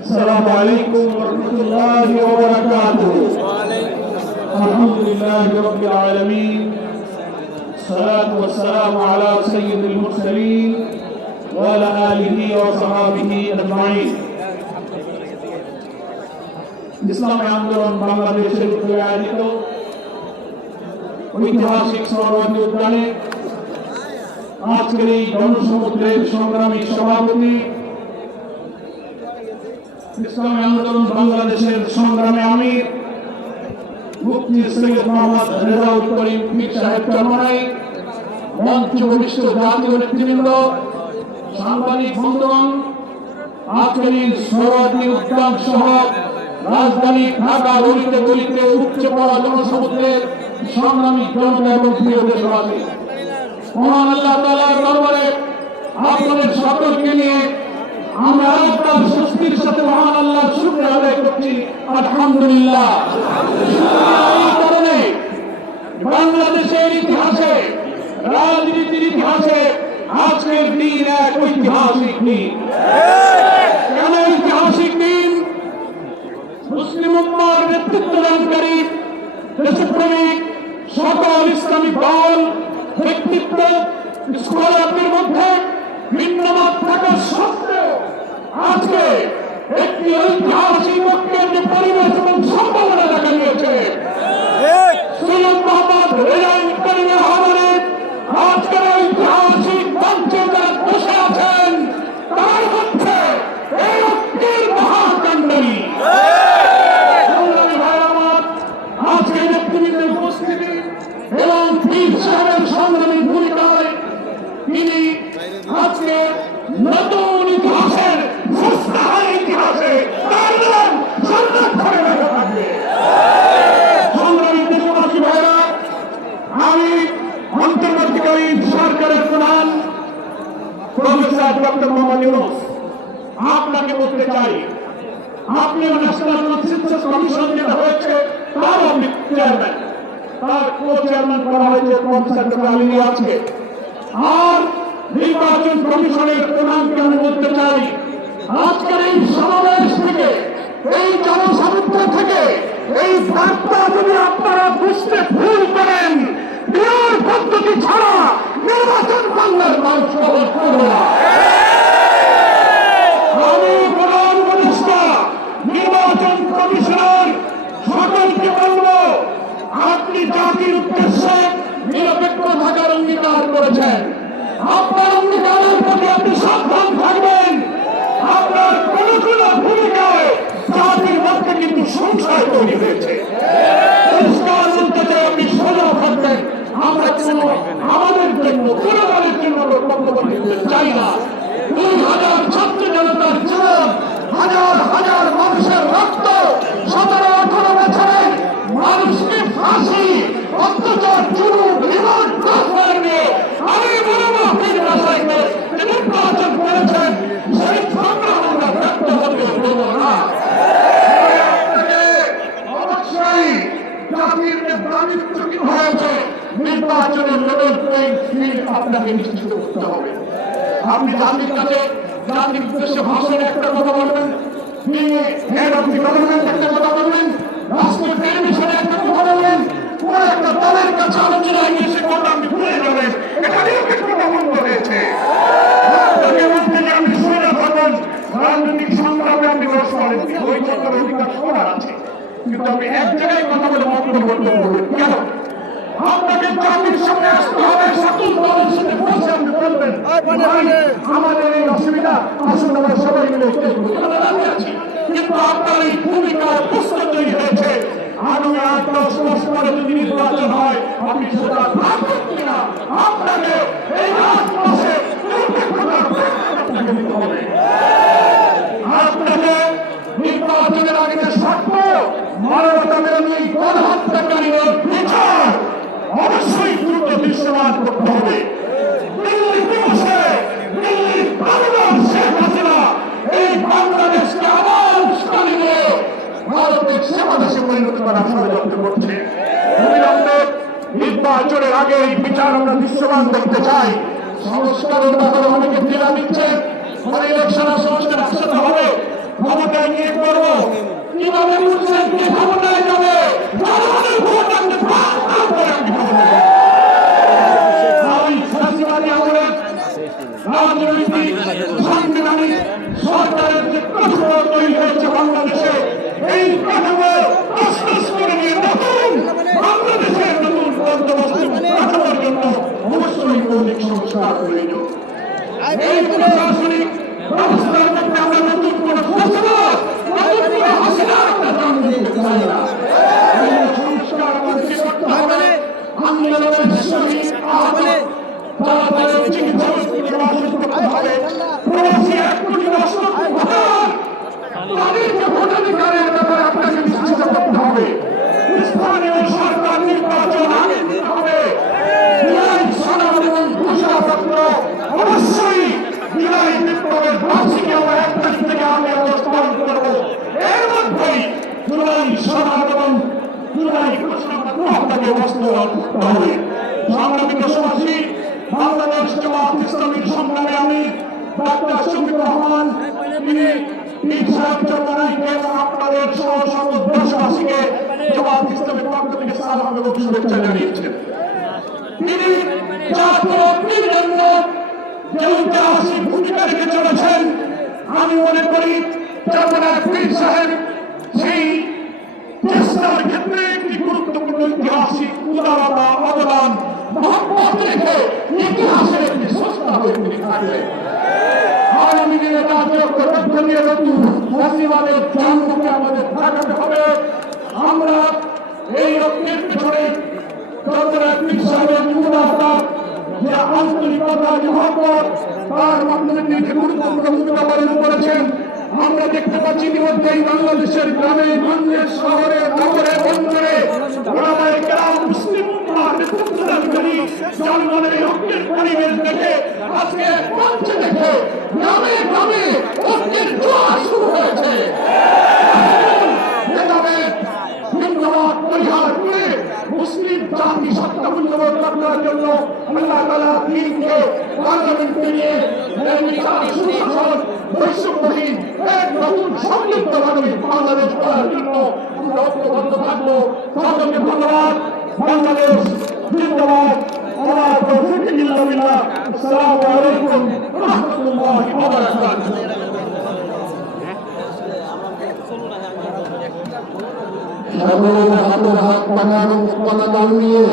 السلام عليكم ورحمة الله وبركاته. الحمد لله رب العالمين، الصلاة والسلام على سيد المرسلين وعلى آله وصحابه أجمعين. ইসলামী আন্দোলন বাংলাদেশের উদ্যোগে আয়োজিত ঐতিহাসিক সৌরবাদী উদ্যানে আজকের এই জনসমুদ্রের সংগ্রামী সভাপতি, ইসলামী আন্দোলন বাংলাদেশের সংগ্রামী আমির মুফতি সৈয়দ মোহাম্মদ রেজাউল করিম পীর সাহেব চরমনাই, মঞ্চ ভূমিষ্ঠ জাতীয় নেতৃবৃন্দ, সাংবাদিক বন্ধুগণ, আজকের এই সৌরবাদী উদ্যান সহ রাজধানী ঢাকা গলিতে গলিতে উপচে পড়া জনসমুদ্রের সংগ্রামী জনতা এবং প্রিয় দেশবাসী, মহান আল্লাহ তাআলার দরবারে আপনাদের সকলকে নিয়ে আমরা আরেকবার স্বস্তির সাথে মহান আল্লাহর শুকরিয়া আদায় করছি। আলহামদুলিল্লাহ। এই কারণে বাংলাদেশের ইতিহাসে, রাজনীতির ইতিহাসে আজকের দিন এক ঐতিহাসিক দিন। কেন ঐতিহাসিক দিন? মুসলিম উম্মাহর নেতৃত্বদানকারী দেশপ্রেমিক সকল ইসলামিক দল, ব্যক্তিত্ব, স্কলারদের মধ্যে ভিন্নমত থাকা সত্ত্বেও আজকে একটি ঐতিহাসিক ঐক্যের যে পরিবেশ এবং সম্ভাবনা দেখা দিয়েছে, সৈয়দ মোহাম্মদ রেজাউল করিমের আহ্বানে আজকের ঐতিহাসিক মঞ্চে যারা বসে আছেন তার হচ্ছে এই ঐক্যের মহাকাণ্ডারী। আজকে নেতৃবৃন্দের উপস্থিতি এবং পীর সাহেবের সংগ্রামী ভূমিকায় তিনি আজকে নতুন ইতিহাসের ইতিহাসে তার নাম সংরক্ষণে রাখা থাকবে। সংগ্রামী দেশবাসী ভাইরা, আমি অন্তর্বর্তীকালীন সরকারের প্রধান প্রফেসর ডক্টর মোহাম্মদ ইউনূস আপনাকে বলতে চাই, আপনি ন্যাশনাল কনসেনসাস কমিশন যেটা হয়েছে তার আপনি চেয়ারম্যান, তার কো চেয়ারম্যান করা হয়েছে প্রফেসর ডক্টর আলী আছে। আর নির্বাচন কমিশনের প্রধানকে আমি বলতে চাই, আজকের এই সমাবেশ থেকে, এই জনসমুদ্র থেকে এই বার্তা যদি আপনারা বুঝতে ভুল করেন, বিয়ার পদ্ধতি ছাড়া নির্বাচন বাংলার মানুষ সহজ করবে না। আমি প্রধান উপদেষ্টা নির্বাচন কমিশনার সকলকে বলব, আপনি জাতির উদ্দেশ্যে নিরপেক্ষ থাকার অঙ্গীকার করেছেন। আপনার অঙ্গীকারের প্রতি আপনি সাবধান থাকবেন। আপনার কোন কোন ভূমিকায় জাতির মধ্যে কিন্তু সংশয় তৈরি হয়েছে। পরিষ্কার বলতে চাই, আপনি সোজা থাকবেন। আমরা কোন আমাদের জন্য, কোন দলের জন্য বক্তব্য দিতে চাই না। 2000 ছাত্র জনতার জীবন, হাজার হাজার মানুষের রক্ত, 17-18 বছরের মানুষকে ফাঁসি, অত্যাচার, জুলুম, রিমান্ড নিয়ে আমি বলবো নির্বাচন করেছেন, সেই সংগ্রাম আমরা ব্যক্ত হতে দেব না। অবশ্যই জাতির নেতৃত্ব কি হয়েছে, নির্বাচনের লেভেল প্লেইং ফিল্ড আপনাকে নিশ্চিত করতে হবে। আপনি জাতির কাছে, জাতির উদ্দেশ্যে ভাষণে একটা কথা বলবেন, হেড অফ দি গভর্নমেন্ট একটা কথা বলবেন, রাষ্ট্রের টেলিভিশনে একটা কথা বলবেন, কোন একটা দলের কাছে আলোচনায় গিয়ে সে কথা আপনি ভুলে যাবেন। এটা নিরপেক্ষ বন্ধ হয়েছে। আপনি শুনে থাকবেন, রাজনৈতিক সংগ্রামে আপনি রস করেন, ওই চক্রের অধিকার সবার আছে, কিন্তু আপনি এক জায়গায় কথা বলে বক্তব্য করবেন কেন? আপনাকে জাতির সামনে আসতে হবে, সকল দলের সাথে বসে আপনি বলবেন আমাদের এই অসুবিধা, আসুন আমরা সবাই মিলে আছি। কিন্তু আপনার এই ভূমিকার প্রশ্ন তৈরি হয়েছে, আগামী 8-10 মাস পরে যদি নির্বাচন হয় আপনি সেটা থাকবেন কিনা, আপনাকে এই 8 মাসে আপনাকে নির্বাচনের আগে যে শর্ত, মানবতা বিরোধী গণহত্যাকারীদের বিচার অবশ্যই দ্রুত দৃশ্যমান করতে হবে। দিল্লি দিবসে দিল্লির বাংলার শেখ হাসিনা এই বাংলাদেশকে আবার উস্কানি দিয়ে ভারতের সেবা দেশে পরিণত করার ষড়যন্ত্র করছে। অবিলম্বে নির্বাচনের আগে এই বিচার আমরা দৃশ্যমান দেখতে চাই। সংস্কারের ব্যাপারে অনেকে জেলা দিচ্ছে, ইলেকশন সংস্কার একসাথে হবে, ক্ষমতায় সরকারের যে কাঠামো তৈরি হয়েছে বাংলাদেশে, এই কাঠামো আস্তে করে নিয়ে নতুন বাংলাদেশের নতুন বন্দোবস্ত কাঠামোর জন্য অবশ্যই মৌলিক সংস্কার প্রয়োজন। এই প্রশাসনিক ব্যবস্থার মধ্যে আমরা নতুন কোনো ফসলাত, নতুন কোনো হাসিনার জন্ম দিতে চাই না। এই সংস্কার আমাদেরকে করতে হবে। আন্দোলনের শ্রমিক আহত যারা তাদের চিকিৎসা করতে হবে, প্রবাসী 1 কোটি 10 লক্ষ ভোটার, তাদেরকে ভোটাধিকারের ব্যাপারে আপনাকে নিশ্চিত করতে হবে। স্থানীয় সরকার নির্বাচন আগে দিতে হবে। সনদ এবং ঘোষণাপত্র অবশ্যই জুলাই বিপ্লবের বার্ষিকী আমরা 1 তারিখ থেকে আমি পালন করবো। এর মধ্যেই জুলাই সনদ এবং জুলাই ঘোষণাপত্র আপনাকে বাস্তবায়ন করতে হবে। সংগ্রামী দেশবাসী, বাংলাদেশ জামাত ইসলামীর সংগ্রামে আমি ডাক্তার শফিকুর রহমান, তিনি পীর সাহেব চৌধুরীকে এবং আপনাদের সহ সকল দেশবাসীকে জামাত ইসলামীর পক্ষ থেকে সালাম এবং শুভেচ্ছা জানিয়েছেন। তিনি জাতীয় জন্য যে ঐতিহাসিক ভূমিকা রেখে চলেছেন, আমি মনে করি যেমন পীর সাহেব সেই চেষ্টার ক্ষেত্রে একটি গুরুত্বপূর্ণ ঐতিহাসিক উদারতা, অবদান, মহব্বত রেখে ইতিহাসের একটি সস্তা হয়ে তিনি থাকলেন। আগামী দিনে জাতীয় প্রবর্তনীয় নতুন ফ্যাসিবাদের জন্মকে আমাদের ঠেকাতে হবে। আমরা এই লক্ষ্যের পিছনে পীর সাহেবের উদারতা, যে আন্তরিকতা, মহব্বত, তার মাধ্যমে তিনি গুরুত্বপূর্ণ ভূমিকা পালন করেছেন। আমরা দেখতে পাচ্ছি ইতিমধ্যেই বাংলাদেশের গ্রামে গঞ্জে, শহরে, নগরে, বন্দরে ওলামায়ে কেরাম, মুসলিম উম্মাহর নেতৃত্বাধিকারী জনগণের এই ঐক্যের পরিবেশ দেখে আজকে মঞ্চে দেখে গ্রামে গ্রামে ঐক্যের জোয়ার শুরু হয়েছে। মূল্যবোধ পরিহার করে মুসলিম জাতি সত্তা মূল্যবোধ রক্ষার জন্য আল্লাহ তাআলা দিনকে পার্লামেন্টে নিয়ে বিচার, সুশাসন, বৈষম্যহীন এক নতুন সমৃদ্ধ বাংলাদেশ গড়ার জন্য আমরা ঐক্যবদ্ধ থাকবো। সকলকে ধন্যবাদ। বাংলাদেশ জিন্দাবাদ। আমার তৌফিক ইল্লা বিল্লাহ। আসসালামু আলাইকুম ওয়া রাহমাতুল্লাহি ওয়া বারাকাতুহু। সকলের হাতে হাত পাকা এবং পাকা নিয়ে